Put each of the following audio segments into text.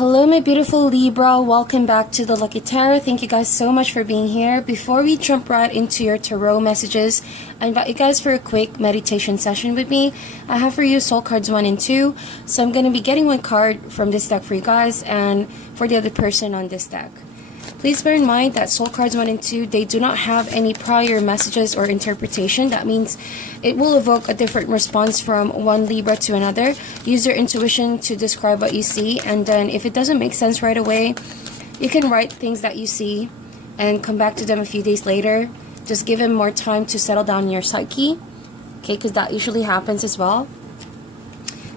Hello my beautiful Libra, welcome back to the Lucky Tarot. Thank you guys so much for being here. Before we jump right into your tarot messages, I invite you guys for a quick meditation session with me. I have for you soul cards 1 and 2, so I'm going to be getting one card from this deck for you guys and for the other person on this deck. Please bear in mind that soul cards 1 and 2, they do not have any prior messages or interpretation. That means it will evoke a different response from one Libra to another. Use your intuition to describe what you see, and then if it doesn't make sense right away, you can write things that you see and come back to them a few days later. Just give them more time to settle down in your psyche, okay, because that usually happens as well.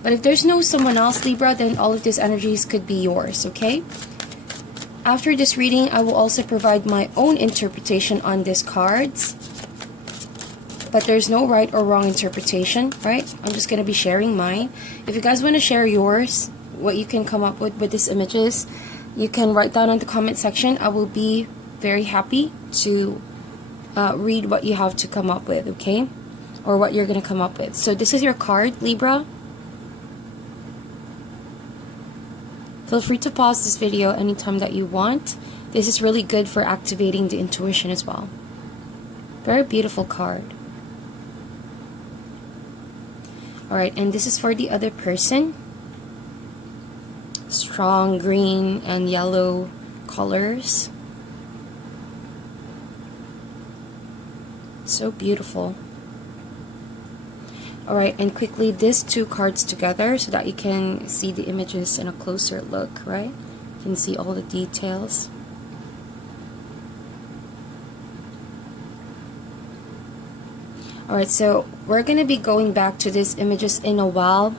But if there's no someone else, Libra, then all of these energies could be yours, okay? After this reading, I will also provide my own interpretation on these cards. But there's no right or wrong interpretation, right? I'm just going to be sharing mine. If you guys want to share yours, what you can come up with these images, you can write down in the comment section. I will be very happy to read what you have to come up with, okay? Or what you're going to come up with. So this is your card, Libra. Feel free to pause this video anytime that you want. This is really good for activating the intuition as well. Very beautiful card. Alright, and this is for the other person. Strong green and yellow colors. So beautiful. Alright, and quickly these two cards together so that you can see the images in a closer look, right? You can see all the details. Alright, so we're going to be going back to these images in a while.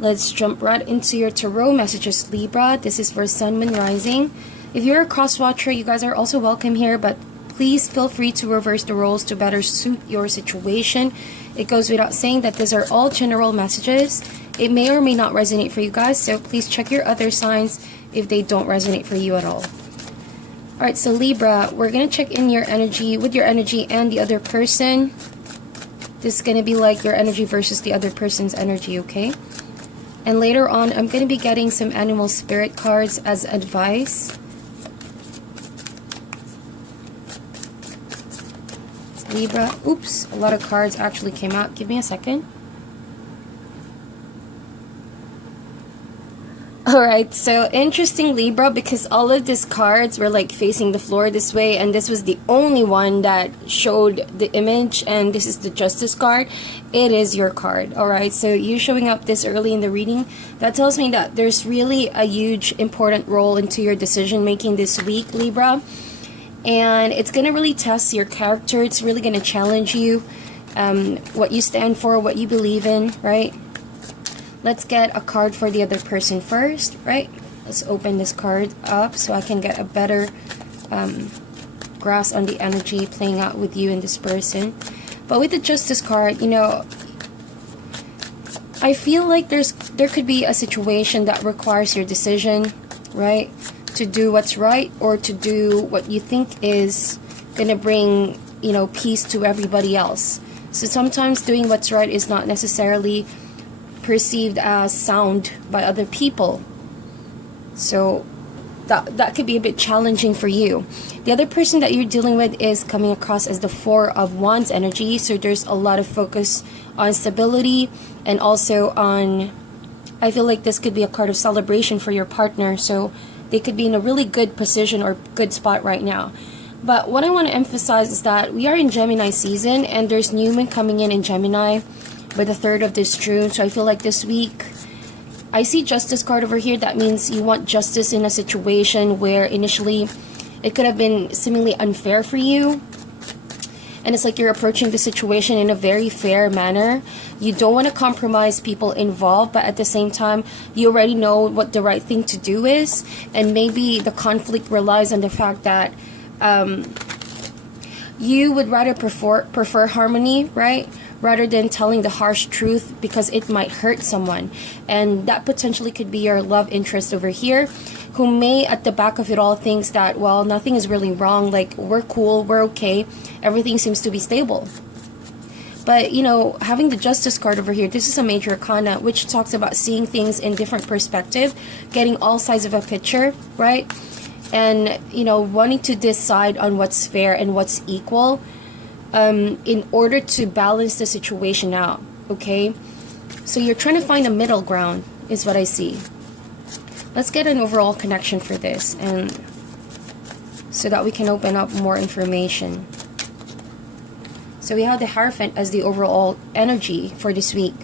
Let's jump right into your tarot messages, Libra. This is for Sun, Moon, Rising. If you're a cross-watcher, you guys are also welcome here, but please feel free to reverse the roles to better suit your situation. It goes without saying that these are all general messages. It may or may not resonate for you guys, so please check your other signs if they don't resonate for you at all. Alright, so Libra, we're going to check in your energy with your energy and the other person. This is going to be like your energy versus the other person's energy, okay? And later on, I'm going to be getting some animal spirit cards as advice. Libra, oops, a lot of cards actually came out. Give me a second. Alright, so interesting, Libra, because all of these cards were like facing the floor this way, and this was the only one that showed the image, and this is the Justice card. It is your card. Alright, so you showing up this early in the reading, that tells me that there's really a huge important role into your decision making this week, Libra. And it's going to really test your character. It's really going to challenge you, what you stand for, what you believe in, right? Let's get a card for the other person first, right? Let's open this card up so I can get a better grasp on the energy playing out with you and this person. But with the Justice card, you know, I feel like there could be a situation that requires your decision, right? To do what's right or to do what you think is going to bring, you know, peace to everybody else. So sometimes doing what's right is not necessarily perceived as sound by other people. So that could be a bit challenging for you. The other person that you're dealing with is coming across as the Four of Wands energy. So there's a lot of focus on stability and also on, I feel like this could be a card of celebration for your partner. So they could be in a really good position or good spot right now. But what I want to emphasize is that we are in Gemini season, and there's new moon coming in Gemini by the 3rd of this June. So I feel like this week, I see Justice card over here. That means you want justice in a situation where initially it could have been seemingly unfair for you. And it's like you're approaching the situation in a very fair manner. You don't want to compromise people involved, but at the same time, you already know what the right thing to do is. And maybe the conflict relies on the fact that you would rather prefer harmony, right? Rather than telling the harsh truth because it might hurt someone. And that potentially could be your love interest over here, who may at the back of it all thinks that, well, nothing is really wrong, like we're cool, we're okay, everything seems to be stable. But, you know, having the Justice card over here, this is a major arcana, which talks about seeing things in different perspective, getting all sides of a picture, right? And, you know, wanting to decide on what's fair and what's equal in order to balance the situation out, okay? So you're trying to find a middle ground, is what I see. Let's get an overall connection for this, and so that we can open up more information. So we have the Hierophant as the overall energy for this week.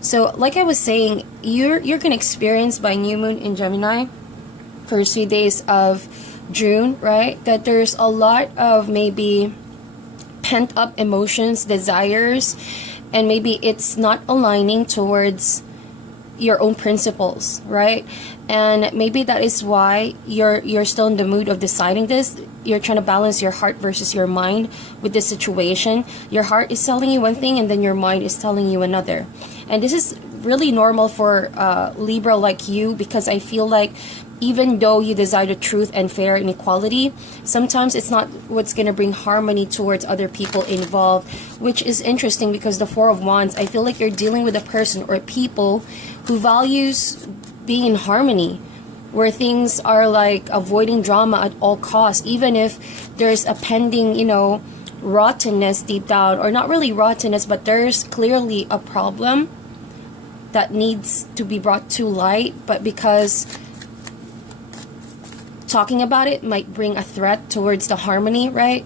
So like I was saying, you're going to experience by new moon in Gemini, first 3 days of June, right? That there's a lot of maybe pent up emotions, desires, and maybe it's not aligning towards your own principles, right? And maybe that is why you're still in the mood of deciding this. You're trying to balance your heart versus your mind with this situation. Your heart is telling you one thing, and then your mind is telling you another. And this is really normal for Libra like you, because I feel like even though you desire the truth and fair and equality, sometimes it's not what's going to bring harmony towards other people involved, which is interesting because the Four of Wands, I feel like you're dealing with a person or people who values being in harmony, where things are like avoiding drama at all costs, even if there's a pending, you know, rottenness deep down, or not really rottenness, but there's clearly a problem that needs to be brought to light, but because talking about it might bring a threat towards the harmony, right?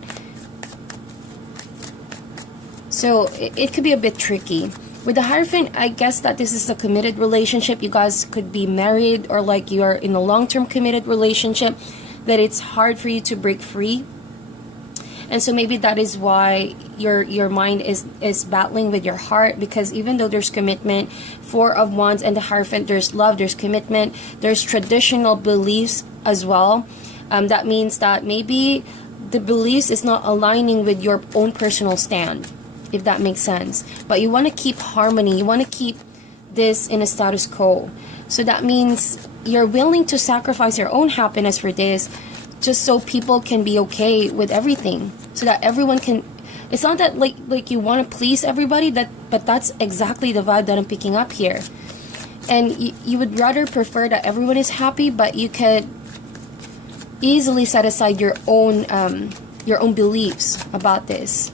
So it could be a bit tricky. With the Hierophant, I guess that this is a committed relationship. You guys could be married, or like you're in a long-term committed relationship that it's hard for you to break free. And so maybe that is why your mind is battling with your heart, because even though there's commitment, Four of Wands and the Hierophant, there's love, there's commitment, there's traditional beliefs as well. That means that maybe the beliefs is not aligning with your own personal stand, if that makes sense. But you want to keep harmony, you want to keep this in a status quo. So that means you're willing to sacrifice your own happiness for this, just so people can be okay with everything, so that everyone can. It's not that like you want to please everybody, but that's exactly the vibe that I'm picking up here. And you would rather prefer that everyone is happy, but you could easily set aside your own beliefs about this.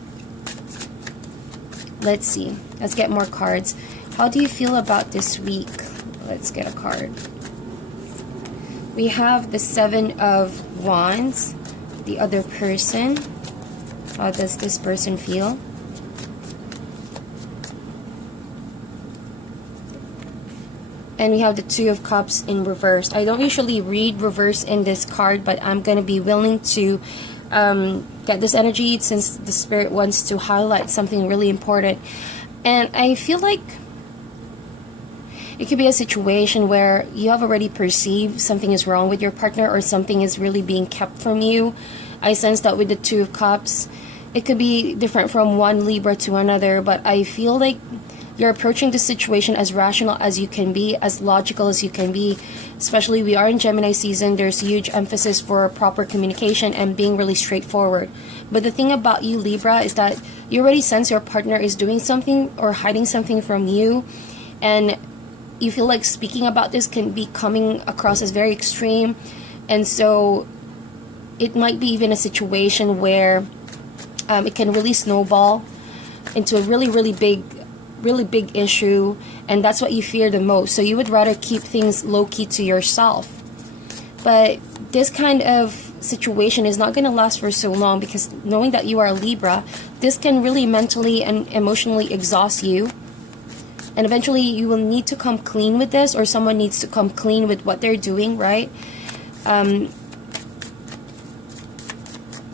Let's see. Let's get more cards. How do you feel about this week? Let's get a card. We have the Seven of Wands, the other person. How does this person feel? And we have the Two of Cups in reverse. I don't usually read reverse in this card, but I'm going to be willing to get this energy since the Spirit wants to highlight something really important. And I feel like it could be a situation where you have already perceived something is wrong with your partner, or something is really being kept from you. I sense that with the Two of Cups, it could be different from one Libra to another, but I feel like you're approaching the situation as rational as you can be, as logical as you can be. Especially we are in Gemini season, there's huge emphasis for proper communication and being really straightforward. But the thing about you, Libra, is that you already sense your partner is doing something or hiding something from you, and you feel like speaking about this can be coming across as very extreme. And so it might be even a situation where it can really snowball into a really big issue, and that's what you fear the most. So you would rather keep things low-key to yourself. But this kind of situation is not going to last for so long, because knowing that you are a Libra, this can really mentally and emotionally exhaust you. And eventually you will need to come clean with this, or someone needs to come clean with what they're doing, right?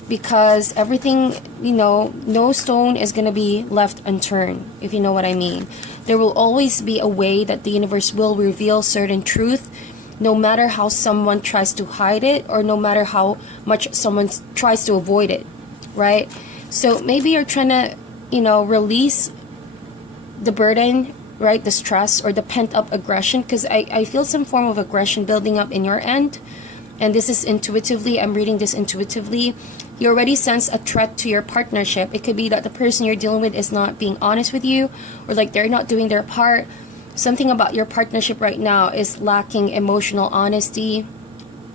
Because everything, you know, no stone is going to be left unturned, if you know what I mean. There will always be a way that the universe will reveal certain truth, no matter how someone tries to hide it, or no matter how much someone tries to avoid it, right? So maybe you're trying to, you know, release the burden, right? The stress or the pent-up aggression, because I feel some form of aggression building up in your end. And this is intuitively, I'm reading this intuitively. You already sense a threat to your partnership. It could be that the person you're dealing with is not being honest with you, or like they're not doing their part. Something about your partnership right now is lacking emotional honesty.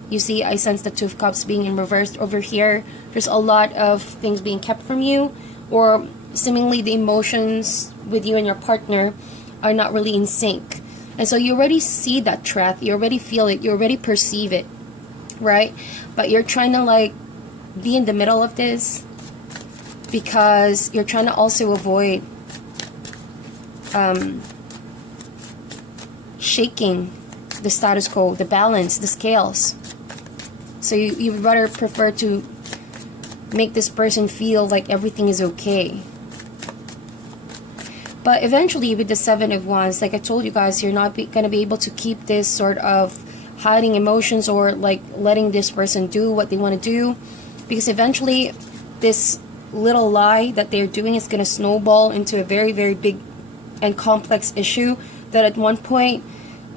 You see, I sense the Two of Cups being in reverse over here. There's a lot of things being kept from you, or seemingly the emotions with you and your partner are not really in sync. And so you already see that threat, you already feel it, you already perceive it, right? But you're trying to like be in the middle of this because you're trying to also avoid shaking the status quo, the balance, the scales. So you would rather prefer to make this person feel like everything is okay. But eventually with the Seven of Wands, like I told you guys, you're not going to be able to keep this sort of hiding emotions or like letting this person do what they want to do, because eventually this little lie that they're doing is going to snowball into a very, very big and complex issue that at one point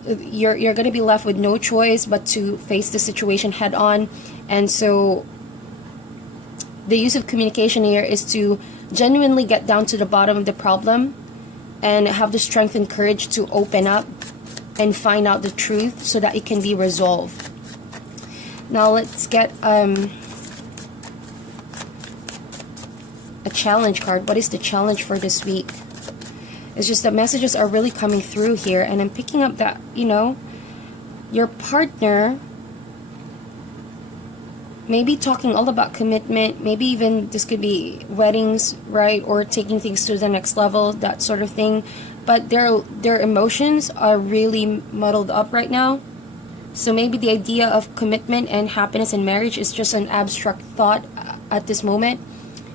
you're going to be left with no choice but to face the situation head on. And so the use of communication here is to genuinely get down to the bottom of the problem and have the strength and courage to open up and find out the truth so that it can be resolved. Now let's get a challenge card. What is the challenge for this week? It's just that messages are really coming through here, and I'm picking up that, you know, your partner may be talking all about commitment. Maybe even this could be weddings, right? Or taking things to the next level, that sort of thing. But their emotions are really muddled up right now. So maybe the idea of commitment and happiness in marriage is just an abstract thought at this moment.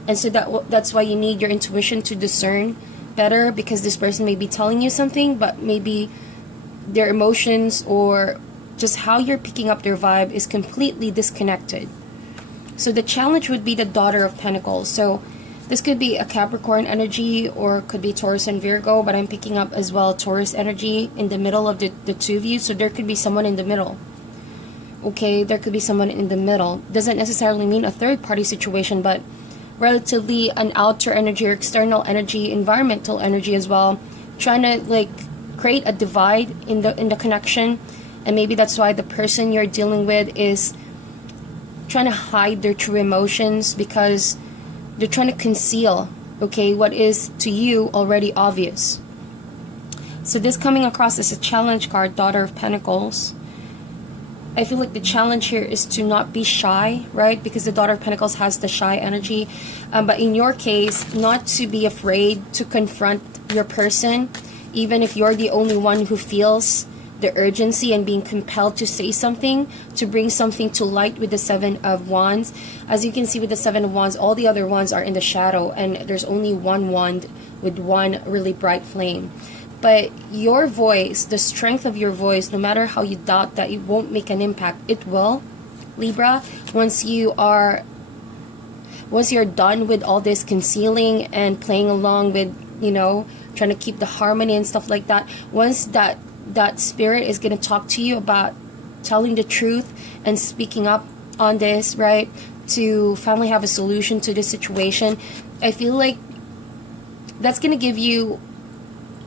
And so that's why you need your intuition to discern better, because this person may be telling you something, but maybe their emotions or just how you're picking up their vibe is completely disconnected. So the challenge would be the Daughter of Pentacles. So this could be a Capricorn energy or could be Taurus and Virgo, but I'm picking up as well Taurus energy in the middle of the two of you. So there could be someone in the middle. Okay, there could be someone in the middle. Doesn't necessarily mean a third party situation, but relatively an outer energy or external energy, environmental energy as well, trying to like create a divide in the connection. And maybe that's why the person you're dealing with is trying to hide their true emotions, because they're trying to conceal, okay, what is to you already obvious. So this coming across as a challenge card, Daughter of Pentacles. I feel like the challenge here is to not be shy, right? Because the Daughter of Pentacles has the shy energy. But in your case, not to be afraid to confront your person, even if you're the only one who feels the urgency and being compelled to say something, to bring something to light with the Seven of Wands. As you can see with the Seven of Wands, all the other wands are in the shadow, and there's only one wand with one really bright flame. But your voice, the strength of your voice, no matter how you doubt that it won't make an impact, it will, Libra. Once you're done with all this concealing and playing along with, you know, trying to keep the harmony and stuff like that, once that spirit is going to talk to you about telling the truth and speaking up on this, right, to finally have a solution to this situation, I feel like that's going to give you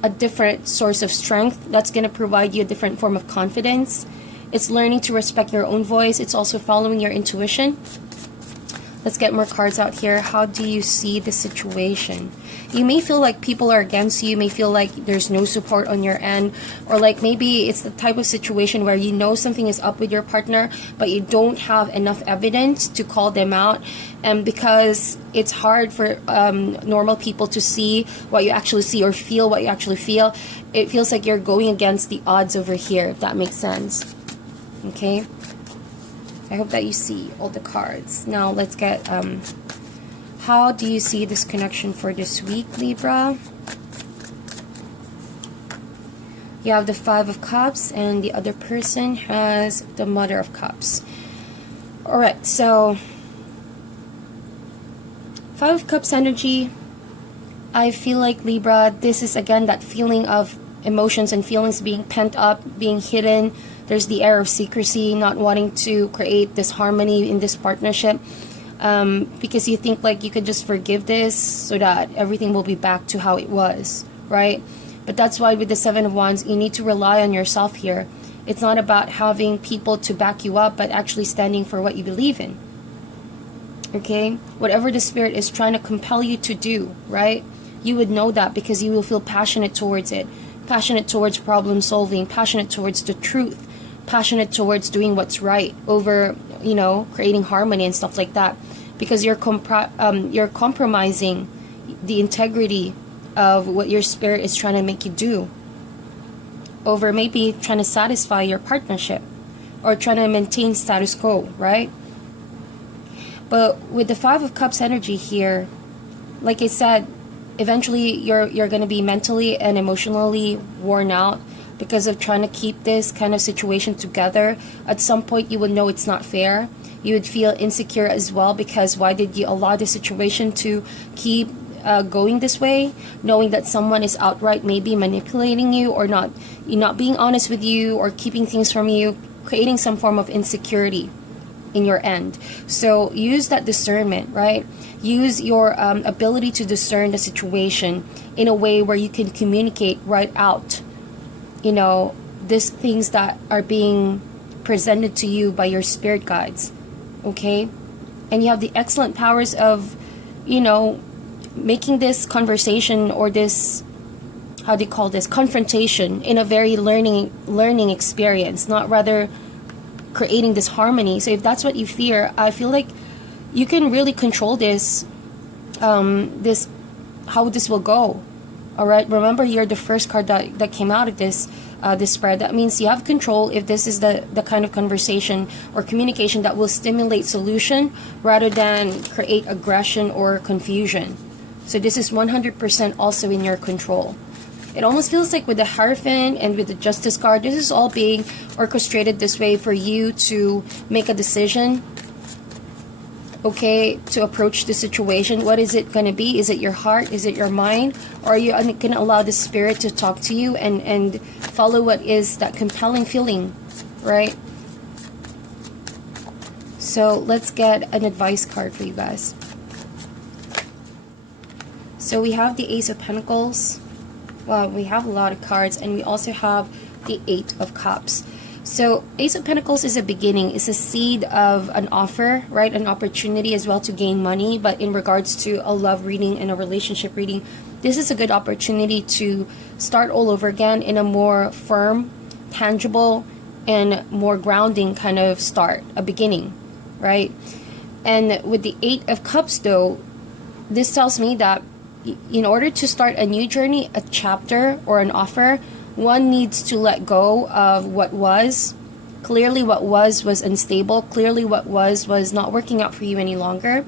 a different source of strength. That's going to provide you a different form of confidence. It's learning to respect your own voice. It's also following your intuition. Let's get more cards out here. How do you see the situation? You may feel like people are against you. You may feel like there's no support on your end. Or like maybe it's the type of situation where you know something is up with your partner, but you don't have enough evidence to call them out. And because it's hard for normal people to see what you actually see or feel what you actually feel, it feels like you're going against the odds over here, if that makes sense. Okay? I hope that you see all the cards. Now let's get, how do you see this connection for this week, Libra? You have the Five of Cups, and the other person has the Mother of Cups. Alright, so Five of Cups energy, I feel like, Libra, this is again that feeling of emotions and feelings being pent up, being hidden. There's the air of secrecy, not wanting to create this harmony in this partnership. because you think like you could just forgive this so that everything will be back to how it was, right? But that's why with the Seven of Wands, you need to rely on yourself here. It's not about having people to back you up, but actually standing for what you believe in. Okay? Whatever the Spirit is trying to compel you to do, right? You would know that because you will feel passionate towards it. Passionate towards problem solving, passionate towards the truth, passionate towards doing what's right over, you know, creating harmony and stuff like that. Because you're compromising the integrity of what your Spirit is trying to make you do over maybe trying to satisfy your partnership or trying to maintain status quo, right? But with the Five of Cups energy here, like I said, eventually you're going to be mentally and emotionally worn out because of trying to keep this kind of situation together. At some point you would know it's not fair. You would feel insecure as well, because why did you allow the situation to keep going this way, knowing that someone is outright maybe manipulating you or not being honest with you or keeping things from you, creating some form of insecurity in your end. So use that discernment, right? Use your ability to discern the situation in a way where you can communicate right out, you know, these things that are being presented to you by your spirit guides, okay? And you have the excellent powers of, you know, making this conversation or this, how do you call this, confrontation in a very learning experience, not rather creating this harmony. So if that's what you fear, I feel like you can really control this, how this will go. All right, remember here the first card that came out of this spread. That means you have control if this is the kind of conversation or communication that will stimulate solution rather than create aggression or confusion. So this is 100% also in your control. It almost feels like with the Hierophant and with the Justice card, this is all being orchestrated this way for you to make a decision, okay, to approach the situation. What is it going to be? Is it your heart? Is it your mind? Or are you going to allow the Spirit to talk to you and follow what is that compelling feeling, right? So let's get an advice card for you guys. So we have the Ace of Pentacles. Well, we have a lot of cards, and we also have the Eight of Cups. So Ace of Pentacles is a beginning, it's a seed of an offer, right? An opportunity as well to gain money. But in regards to a love reading and a relationship reading, this is a good opportunity to start all over again in a more firm, tangible, and more grounding kind of start, a beginning, right? And with the Eight of Cups though, this tells me that in order to start a new journey, a chapter or an offer, one needs to let go of what was. Clearly what was unstable. Clearly what was not working out for you any longer.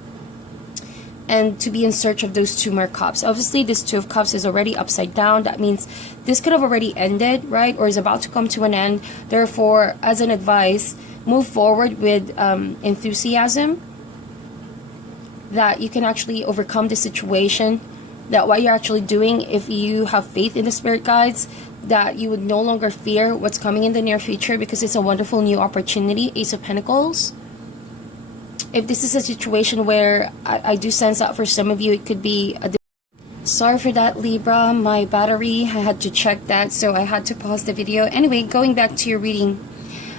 And to be in search of those two more cups. Obviously this Two of Cups is already upside down. That means this could have already ended, right? Or is about to come to an end. Therefore, as an advice, move forward with enthusiasm, that you can actually overcome the situation. That what you're actually doing, if you have faith in the spirit guides, that you would no longer fear what's coming in the near future, because it's a wonderful new opportunity. Ace of Pentacles. If this is a situation where I do sense that for some of you it could be a... Sorry for that, Libra, my battery, I had to check that, so I had to pause the video. Anyway, going back to your reading,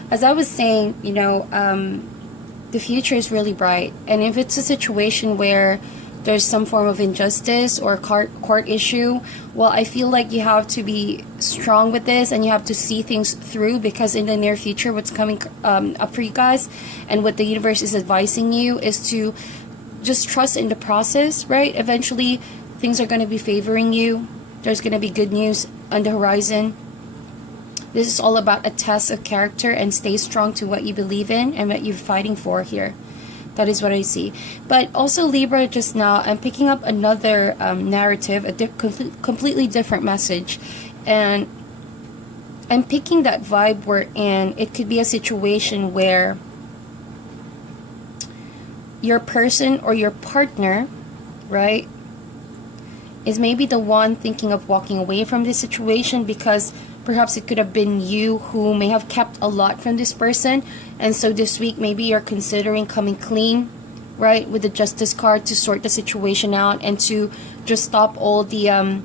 as I was saying, you know, the future is really bright. And if it's a situation where there's some form of injustice or court issue, well, I feel like you have to be strong with this and you have to see things through, because in the near future what's coming up for you guys and what the universe is advising you is to just trust in the process, right? Eventually things are going to be favoring you. There's going to be good news on the horizon. This is all about a test of character, and stay strong to what you believe in and what you're fighting for here. That is what I see. But also, Libra, just now I'm picking up another narrative, a completely different message. And I'm picking that vibe we're in. It could be a situation where your person or your partner, right, is maybe the one thinking of walking away from this situation, because perhaps it could have been you who may have kept a lot from this person. And so this week maybe you're considering coming clean right, with the Justice card, to sort the situation out and to just stop all the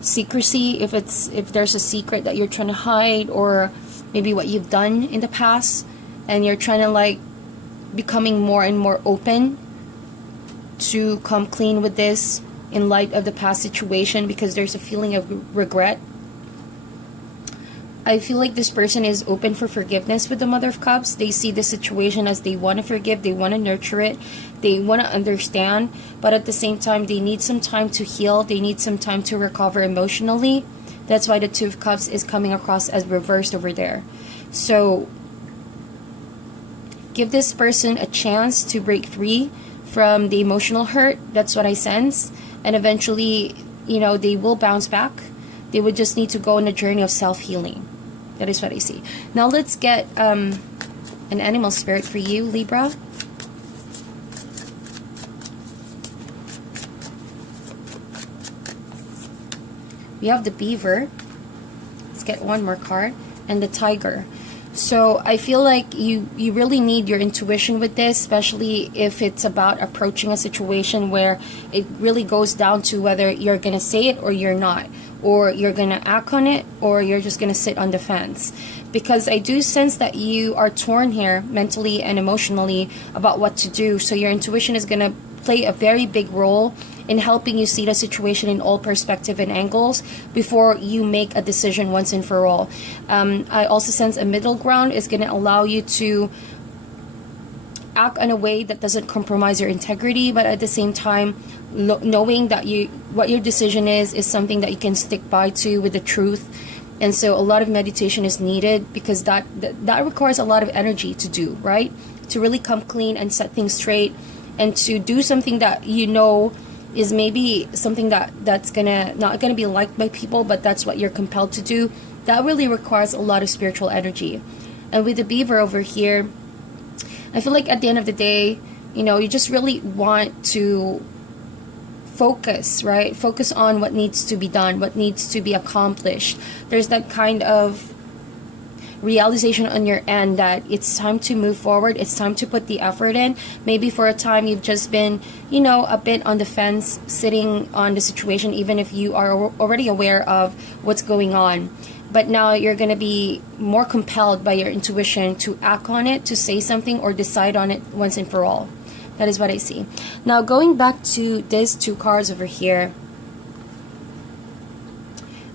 secrecy, if there's a secret that you're trying to hide, or maybe what you've done in the past, and you're trying to like becoming more and more open to come clean with this in light of the past situation, because there's a feeling of regret. I feel like this person is open for forgiveness with the Mother of Cups. They see the situation as they want to forgive, they want to nurture it, they want to understand, but at the same time, they need some time to heal, they need some time to recover emotionally. That's why the Two of Cups is coming across as reversed over there. So, give this person a chance to break free from the emotional hurt. That's what I sense. And eventually, you know, they will bounce back. They would just need to go on a journey of self-healing. That is what I see. Now let's get an animal spirit for you, Libra. We have the beaver. Let's get one more card. And the tiger. So I feel like you really need your intuition with this, especially if it's about approaching a situation where it really goes down to whether you're going to say it or you're not, or you're going to act on it, or you're just going to sit on the fence. Because I do sense that you are torn here mentally and emotionally about what to do. So your intuition is going to play a very big role in helping you see the situation in all perspective and angles before you make a decision once and for all. I also sense a middle ground is going to allow you to act in a way that doesn't compromise your integrity, but at the same time, knowing that what your decision is something that you can stick by to with the truth. And so a lot of meditation is needed, because that requires a lot of energy to do, right? To really come clean and set things straight, and to do something that you know is maybe something that's not gonna be liked by people, but that's what you're compelled to do. That really requires a lot of spiritual energy. And with the beaver over here, I feel like at the end of the day, you know, you just really want to focus, right? Focus on what needs to be done, what needs to be accomplished. There's that kind of realization on your end that it's time to move forward, it's time to put the effort in. Maybe for a time you've just been, you know, a bit on the fence, sitting on the situation, even if you are already aware of what's going on. But now you're going to be more compelled by your intuition to act on it, to say something or decide on it once and for all. That is what I see. Now going back to these two cards over here,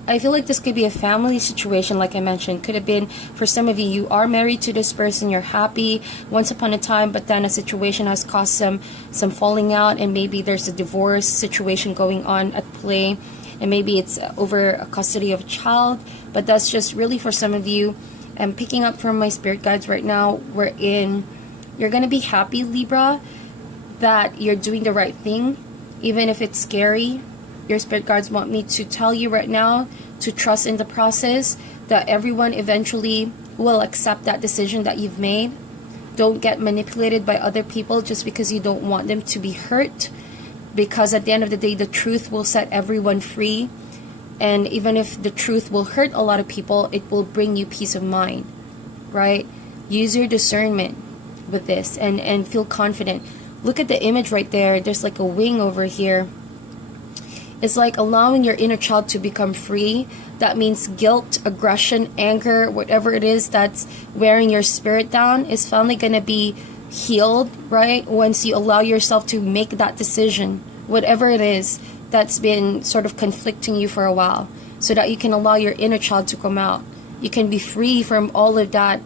I feel like this could be a family situation, like I mentioned. Could have been, for some of you, you are married to this person, you're happy once upon a time, but then a situation has caused some falling out, and maybe there's a divorce situation going on at play, and maybe it's over a custody of a child. But that's just really for some of you. I'm picking up from my spirit guides right now, wherein you're going to be happy, Libra, that you're doing the right thing, even if it's scary. Your spirit guides want me to tell you right now to trust in the process, that everyone eventually will accept that decision that you've made. Don't get manipulated by other people just because you don't want them to be hurt, because at the end of the day, the truth will set everyone free. And even if the truth will hurt a lot of people, it will bring you peace of mind, right? Use your discernment with this and feel confident. Look at the image right there. There's like a wing over here. It's like allowing your inner child to become free. That means guilt, aggression, anger, whatever it is that's wearing your spirit down is finally going to be healed, right? Once you allow yourself to make that decision, whatever it is that's been sort of conflicting you for a while, so that you can allow your inner child to come out. You can be free from all of that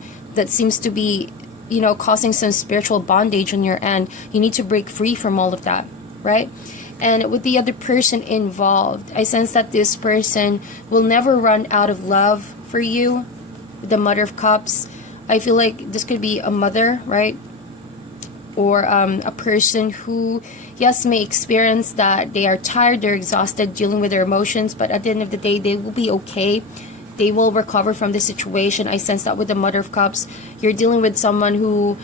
seems to be, you know, causing some spiritual bondage on your end. You need to break free from all of that, right? And with the other person involved, I sense that this person will never run out of love for you. The Mother of Cups, I feel like this could be a mother, right? Or a person who, yes, may experience that they are tired, they're exhausted dealing with their emotions, but at the end of the day, they will be okay. They will recover from the situation. I sense that with the Mother of Cups, you're dealing with someone who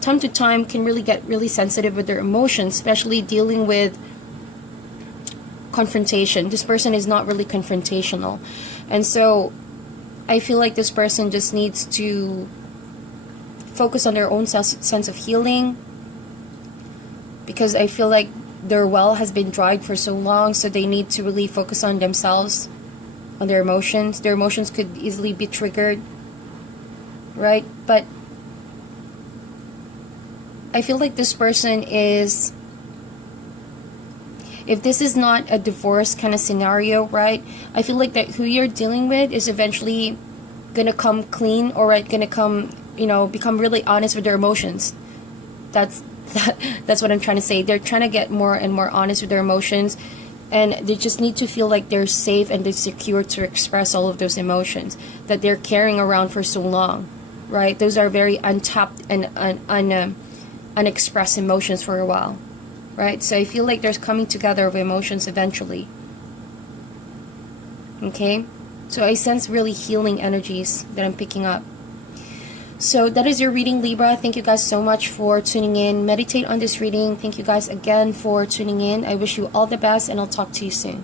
time to time can really get really sensitive with their emotions, especially dealing with confrontation. This person is not really confrontational, and so I feel like this person just needs to focus on their own sense of healing, because I feel like their well has been dried for so long, so they need to really focus on themselves, on their emotions. Their emotions could easily be triggered, right? But I feel like this person is, if this is not a divorce kind of scenario, right, I feel like that who you're dealing with is eventually gonna come clean, or right, gonna come, you know, become really honest with their emotions. That's what I'm trying to say. They're trying to get more and more honest with their emotions, and they just need to feel like they're safe and they're secure to express all of those emotions that they're carrying around for so long, right? Those are very untapped and unexpressed emotions for a while, right? So I feel like there's coming together of emotions eventually. Okay, so I sense really healing energies that I'm picking up. So that is your reading, Libra. Thank you guys so much for tuning in. Meditate on this reading. Thank you guys again for tuning in. I wish you all the best, and I'll talk to you soon.